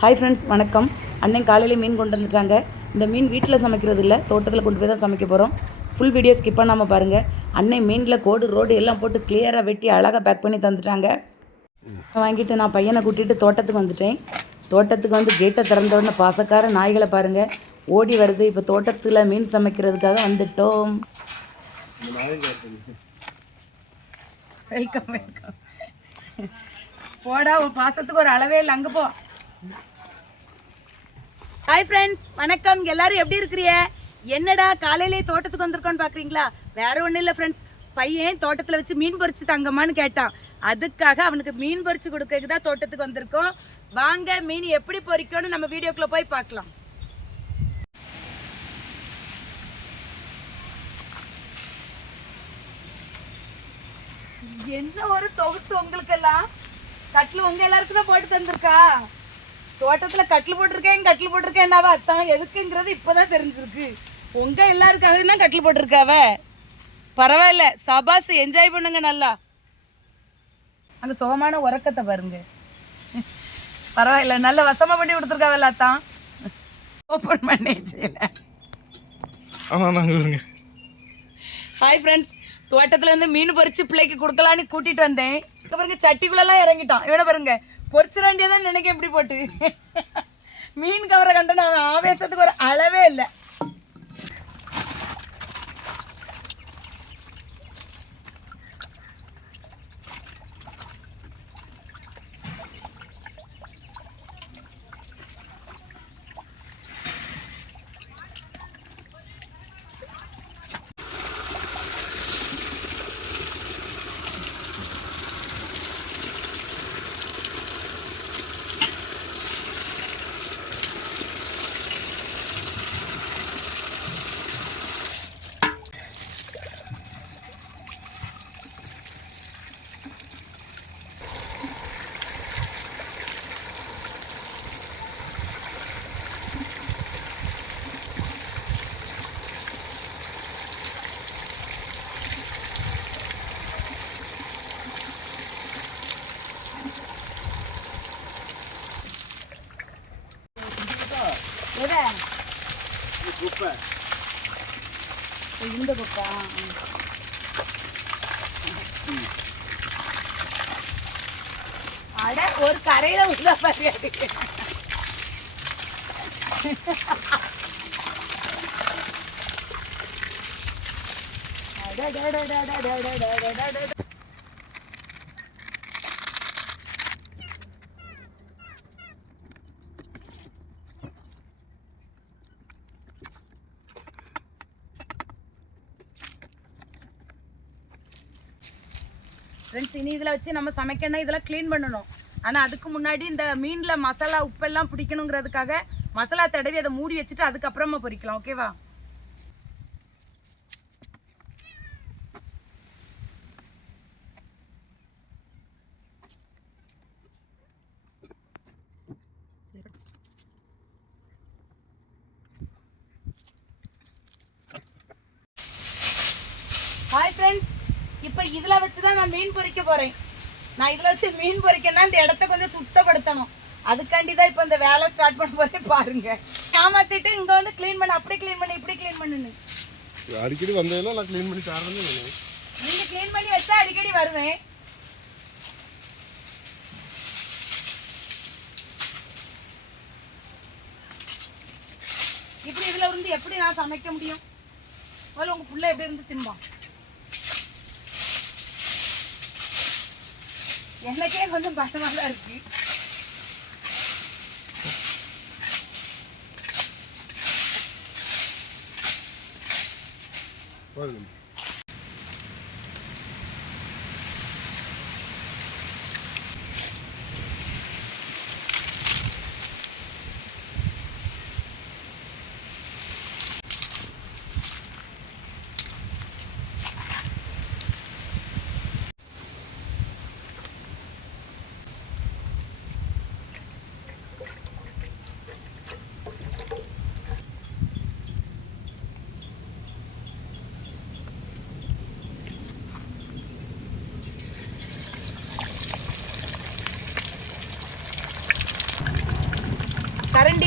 Hi friends வணக்கம். அண்ணன் காலையில் மீன் கொண்டு வந்துட்டாங்க. இந்த மீன் வீட்டில் சமைக்கிறது இல்லை தோட்டத்தில் கொண்டு போய் தான் சமைக்க போகிறோம் ஃபுல் வீடியோ ஸ்கிப் பண்ணாமல் பாருங்கள் அண்ணன் மீனில் கோடு ரோடு எல்லாம் போட்டு கிளியராக வெட்டி அழகாக பேக் பண்ணி தந்துட்டாங்க. வாங்கிட்டு நான் பையனை கூட்டிகிட்டு தோட்டத்துக்கு வந்துட்டேன். தோட்டத்துக்கு வந்து கேட்டை திறந்த உடனே பாசக்கார நாய்களை பாருங்கள் ஓடி வருது. இப்போ தோட்டத்தில் மீன் சமைக்கிறதுக்காக வந்துட்டோம். வெல்கம் வெல்கம் போடா உன் பாசத்துக்கு ஒரு அளவே இல்லை. அங்கே போ. ஹாய் ஃப்ரெண்ட்ஸ் வணக்கம். எல்லாரும் எப்படி இருக்கிறீங்க? என்னடா காலையிலே தோட்டத்துக்கு வந்திருக்கோன்னு பார்க்குறீங்களா வேற ஒன்றும் இல்லை ஃப்ரெண்ட்ஸ் பையன் தோட்டத்தில் வச்சு மீன் பொரிச்சு தங்கம்மான்னு கேட்டான். அதுக்காக அவனுக்கு மீன் பொரிச்சு கொடுக்கறதுக்கு தான் தோட்டத்துக்கு வந்திருக்கோம். வாங்க மீன் எப்படி பொறிக்கணும்னு நம்ம வீடியோக்குள்ளே போய் பார்க்கலாம். என்ன ஒரு சொகுசு உங்களுக்கு எல்லாம் கட்டில் உங்க எல்லாருக்கும் தான் போட்டு தந்திருக்கா? தோட்டத்துல கட்டில் போட்டிருக்கேன் கட்டில் போட்டிருக்கேன் என்னவா? அத்தான் எதுக்குங்கிறது இப்பதான் தெரிஞ்சிருக்கு. உங்க எல்லாருக்காக தான் கட்டில் போட்டிருக்காவ பரவாயில்ல சபாஸ் என்ஜாய் பண்ணுங்க நல்லா. அங்க சுகமான உறக்கத்தை பாருங்க. பரவாயில்ல நல்ல வசமா பண்ணி கொடுத்துருக்காவல்ல அத்தான் ஓப்பன் பண்ணி செய்யல ஹாய் ஃப்ரெண்ட்ஸ் தோட்டத்துல இருந்து மீன் பொரிச்சு பிள்ளைக்கு கொடுக்கலான்னு கூட்டிட்டு வந்தேன். பாருங்க சட்டிக்குள்ளெல்லாம் இறங்கிட்டான். இவனை பாருங்க பொரிச்சிட வேண்டியதான் நினைக்க இப்படி போட்டு. மீன் கவரை கண்ட நான் ஆவேசத்துக்கு ஒரு அளவே இல்லை. இந்த குப்பை. அட ஒரு கரையில உள்ள பாரு. அட. ஃப்ரெண்ட்ஸ் இனி இதில் வச்சு நம்ம சமைக்கணும் இதெல்லாம் க்ளீன் பண்ணணும். ஆனால் அதுக்கு முன்னாடி இந்த மீனில் மசாலா உப்பெல்லாம் பிடிக்கணுங்கிறதுக்காக மசாலா தடவி அதை மூடி வச்சுட்டு அதுக்கப்புறமா பொரிக்கலாம் ஓகேவா ஹாய் ஃப்ரெண்ட்ஸ் இப்போ இதில் வச்சு தான் நான் மீன் பொரிக்க போகிறேன் நான் இதில் வச்சு மீன் பொரிக்கணும்னா இந்த இடத்த கொஞ்சம் சுத்தப்படுத்தணும். அதுக்காண்டி தான் இப்போ இந்த வேலை ஸ்டார்ட் பண்ண போகிறேன் பாருங்க. ஏமாத்திட்டு இங்கே வந்து க்ளீன் பண்ண அப்படி க்ளீன் பண்ணி இப்படி க்ளீன் பண்ணுன்னு. அடிக்கடி வந்ததில் நான் க்ளீன் பண்ணி தரேன்னு நீங்கள் க்ளீன் பண்ணி வச்சா அடிக்கடி வருவேன். இப்படி இதில் இருந்து எப்படி நான் சமைக்க முடியும்? முதல்ல உங்கள் புள்ள எப்படி இருந்து தின்பான்? எனக்கே கொஞ்சம் பயமாக தான் இருக்கு பாருங்க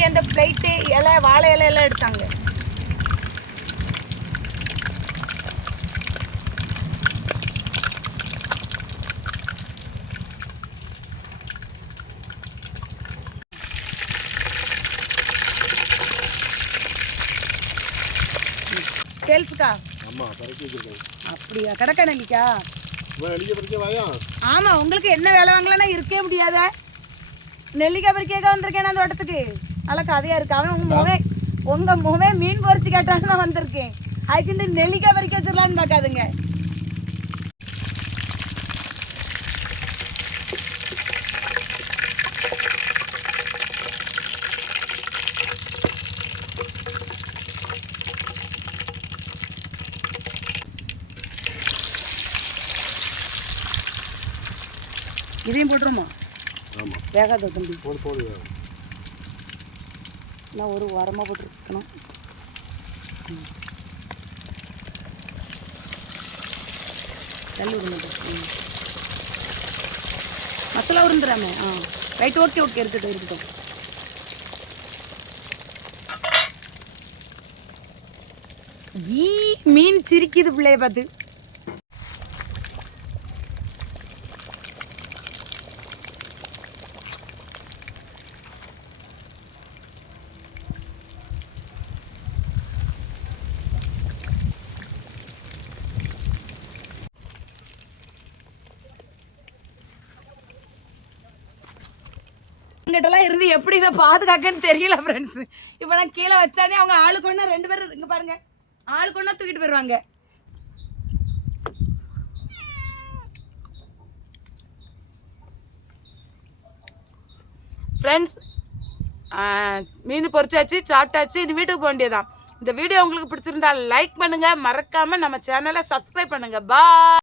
அந்த பிளேட்டு இலை வாழை இலை எல்லாம் எடுத்தாங்க சேல்ஸுக்கா அப்படியா? கடக்க நெல்லிக்கா? இவன் அடிக்க பறிக்க வாயா? ஆமா உங்களுக்கு என்ன வேலை வாங்கலன்னா இருக்கவே முடியாத. நெல்லிக்காய் பறிக்க வந்திருக்கேன் அந்த தோட்டத்துக்கு நல்லா கதையா இருக்கு. அவன் உங்க முகமே உங்க முகமே மீன் பொரிச்சு கேட்டான்னு நான் வந்திருக்கேன். அதுக்கு நெல்லிக்காய் பறிக்க வச்சிடலான்னு பார்க்காதுங்க. இதையும் போட்டுருமா? வேகாத தம்பி. போடு போடு நான் ஒரு வாரமாக போட்டுருக்கணும். தள்ளி விட மாட்டேன் மசாலா உருந்துடாம ஆ. ரைட் ஓகே ஓகே இருக்கட்டும் இருக்கட்டும் ஈ மீன் சிரிக்குது பிள்ளைய பார்த்து. எல்லாம் இருந்து எப்படி இதை பாதுகாக்கன்னு தெரியல ஃப்ரெண்ட்ஸ் இப்போ நான் கீழே வச்சானே அவங்க ஆளுக்கு ஒன்றா ரெண்டு பேரும் இங்கே பாருங்க. ஆளுக்கு ஒன்றா தூக்கிட்டு போயிடுவாங்க. ஃப்ரெண்ட்ஸ் மீன் பொரிச்சாச்சு சாப்பிட்டாச்சு இனி வீட்டுக்கு போக வேண்டியதான் இந்த வீடியோ உங்களுக்கு பிடிச்சிருந்தா லைக் பண்ணுங்க மறக்காமல் நம்ம சேனலை சப்ஸ்கிரைப் பண்ணுங்க. பாய்